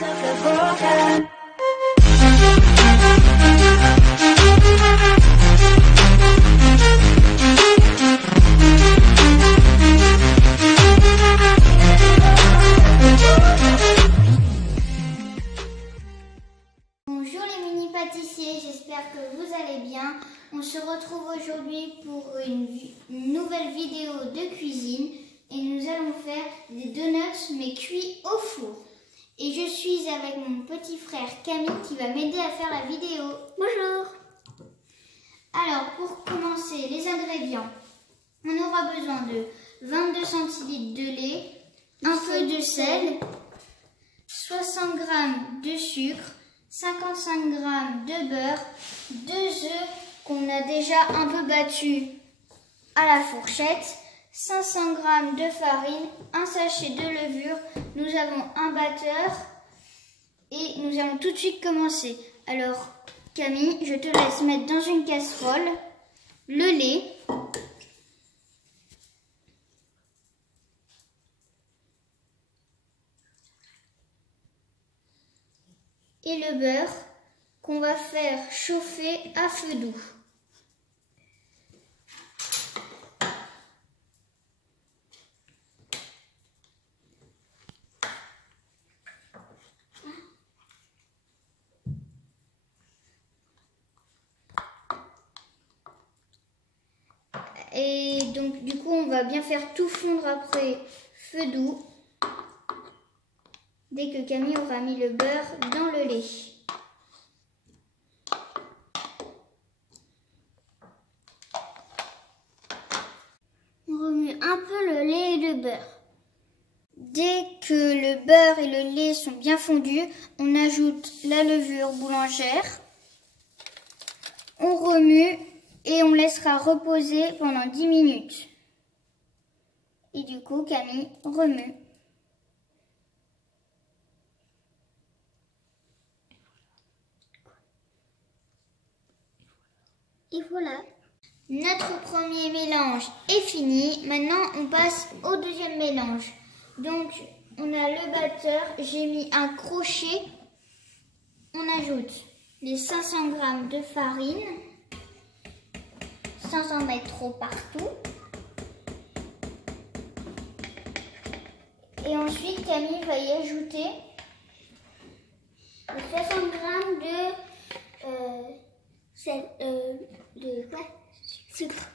Bonjour les mini pâtissiers, j'espère que vous allez bien. On se retrouve aujourd'hui pour une nouvelle vidéo de cuisine et nous allons faire des donuts mais cuits au four. Et je suis avec mon petit frère Camille qui va m'aider à faire la vidéo. Bonjour! Alors pour commencer, les ingrédients. On aura besoin de 22 centilitres de lait, un peu de sel, 60 g de sucre, 55 g de beurre, 2 œufs qu'on a déjà un peu battus à la fourchette, 500 g de farine, un sachet de levure, nous avons un batteur et nous allons tout de suite commencer. Alors Camille, je te laisse mettre dans une casserole le lait, et le beurre qu'on va faire chauffer à feu doux. Et donc du coup on va bien faire tout fondre après feu doux. Dès que Camille aura mis le beurre dans le lait. On remue un peu le lait et le beurre. Dès que le beurre et le lait sont bien fondus, on ajoute la levure boulangère. On remue et on laissera reposer pendant 10 minutes. Et du coup, Camille remue. Et voilà. Notre premier mélange est fini. Maintenant, on passe au deuxième mélange. Donc, on a le batteur. J'ai mis un crochet. On ajoute les 500 g de farine, sans en mettre trop partout. Et ensuite, Camille va y ajouter 60 g de sucre.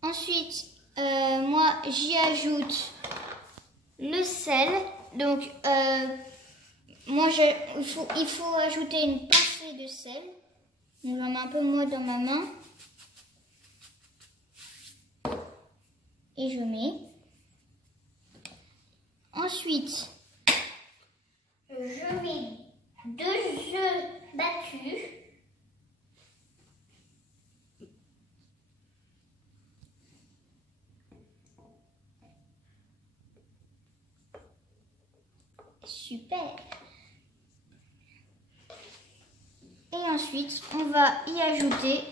Ensuite, moi j'y ajoute le sel. Donc, moi il faut ajouter une pincée de sel. J'en ai un peu moins dans ma main. Et je mets. Ensuite, je mets 2 œufs battus. Super. Et ensuite, on va y ajouter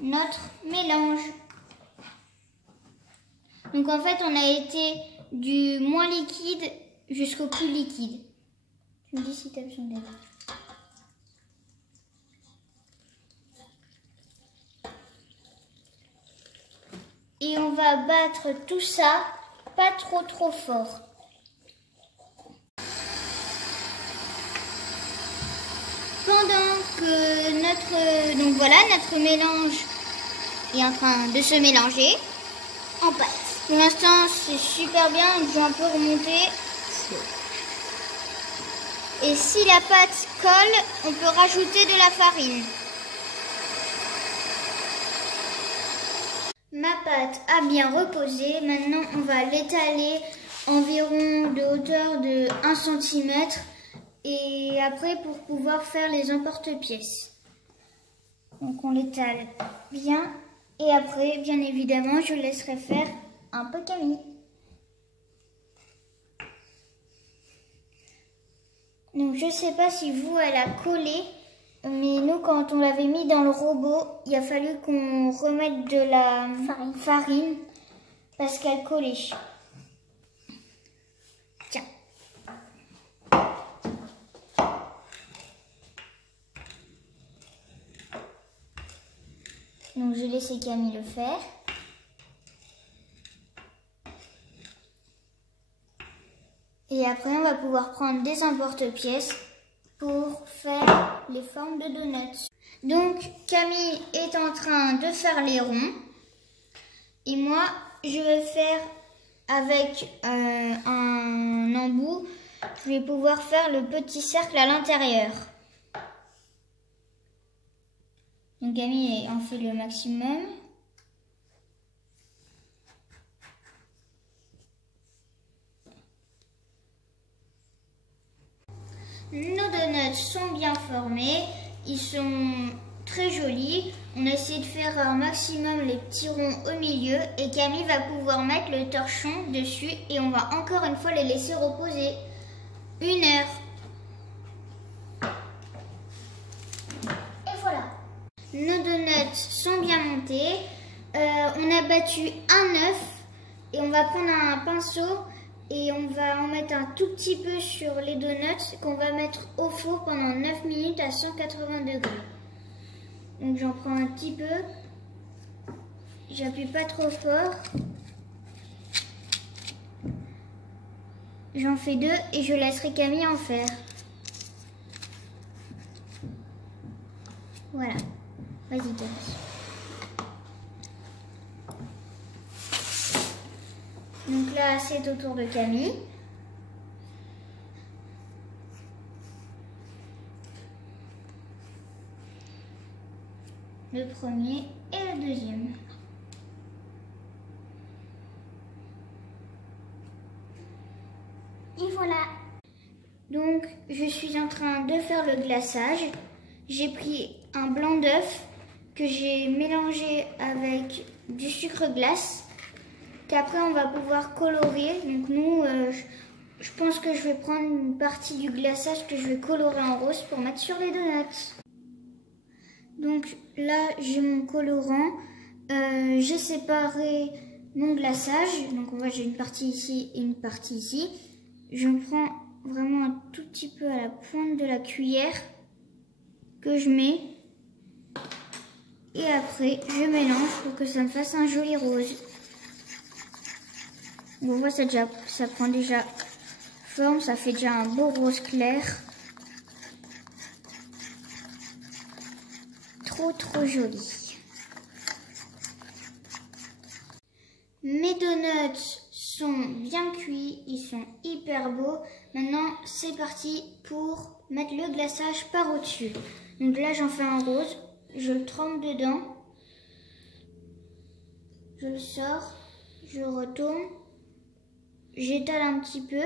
notre mélange. Donc en fait, on a été du moins liquide jusqu'au plus liquide. Tu me dis si tu as besoin d'aide. Et on va battre tout ça, pas trop fort. Pendant que notre mélange est en train de se mélanger en pâte. Pour l'instant, c'est super bien, je vais un peu remonter. Et si la pâte colle, on peut rajouter de la farine. Ma pâte a bien reposé. Maintenant, on va l'étaler environ de hauteur de 1 cm. Et après, pour pouvoir faire les emporte-pièces. Donc, on l'étale bien. Et après, bien évidemment, je laisserai faire un peu Camille. Donc je sais pas si vous, elle a collé, mais nous quand on l'avait mis dans le robot, il a fallu qu'on remette de la farine parce qu'elle collait. Tiens. Donc je laisse Camille le faire. Et après on va pouvoir prendre des emporte-pièces pour faire les formes de donuts. Donc Camille est en train de faire les ronds. Et moi je vais faire avec un embout, je vais pouvoir faire le petit cercle à l'intérieur. Donc Camille en fait le maximum. Nos donuts sont bien formés, ils sont très jolis. On a essayé de faire un maximum les petits ronds au milieu et Camille va pouvoir mettre le torchon dessus et on va encore une fois les laisser reposer 1 heure. Et voilà. Nos donuts sont bien montés. On a battu un œuf et on va prendre un pinceau et on va en mettre un tout petit peu sur les donuts qu'on va mettre au four pendant 9 minutes à 180 degrés. Donc j'en prends un petit peu, j'appuie pas trop fort, j'en fais 2 et je laisserai Camille en faire. Voilà, vas-y Camille. Donc là c'est au tour de Camille. Le premier et le deuxième. Et voilà. Donc je suis en train de faire le glaçage. J'ai pris un blanc d'œuf que j'ai mélangé avec du sucre glace qu'après on va pouvoir colorer. Donc nous, je pense que je vais prendre une partie du glaçage que je vais colorer en rose pour mettre sur les donuts. Donc là j'ai mon colorant, j'ai séparé mon glaçage, donc on voit j'ai une partie ici et une partie ici. Je prends vraiment un tout petit peu à la pointe de la cuillère que je mets et après je mélange pour que ça me fasse un joli rose. On voit ça prend déjà forme, ça fait déjà un beau rose clair. Trop joli. Mes donuts sont bien cuits, ils sont hyper beaux. Maintenant c'est parti pour mettre le glaçage par au-dessus. Donc là j'en fais un rose, je le trempe dedans, je le sors, je retourne, j'étale un petit peu.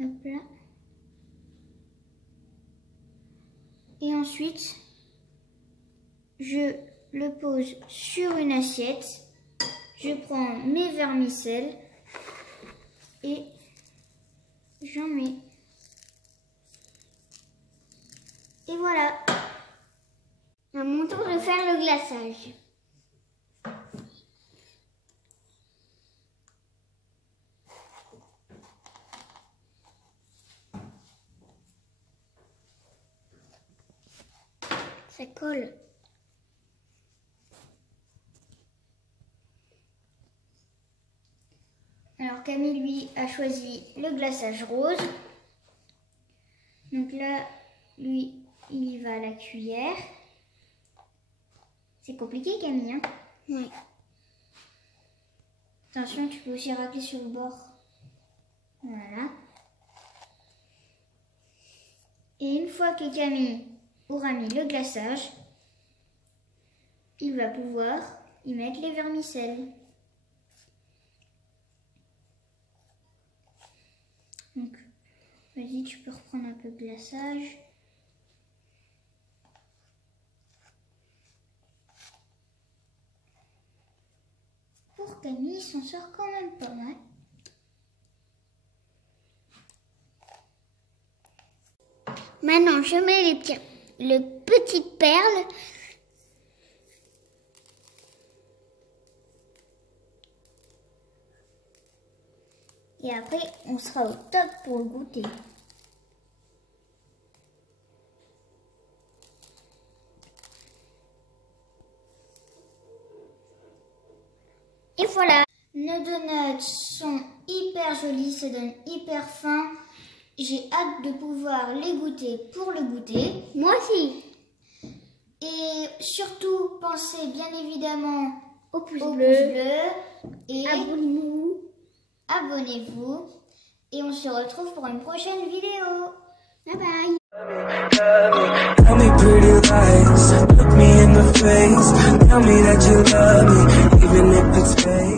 Hop là. Et ensuite, je le pose sur une assiette. Je prends mes vermicelles et j'en mets. Et voilà. À mon tour de faire le glaçage. Ça colle. Alors Camille lui a choisi le glaçage rose. Donc là, lui, il y va à la cuillère. C'est compliqué Camille, hein? Oui. Attention, tu peux aussi racler sur le bord. Voilà. Et une fois que Camille aura mis le glaçage, il va pouvoir y mettre les vermicelles. Donc, vas-y, tu peux reprendre un peu de glaçage. Pour Camille, il s'en sort quand même pas mal. Maintenant, je mets les petites perles. Et après, on sera au top pour le goûter. Et voilà, nos donuts sont hyper jolis, ça donne hyper faim. J'ai hâte de pouvoir les goûter pour le goûter. Moi aussi. Et surtout, pensez bien évidemment Au pouce au bleu. pouce bleu. Et Abonnez-vous. abonnez-vous. Et on se retrouve pour une prochaine vidéo. Bye bye. Tell me pretty lies, look me in the face. Tell me that you love me, even if it's fake.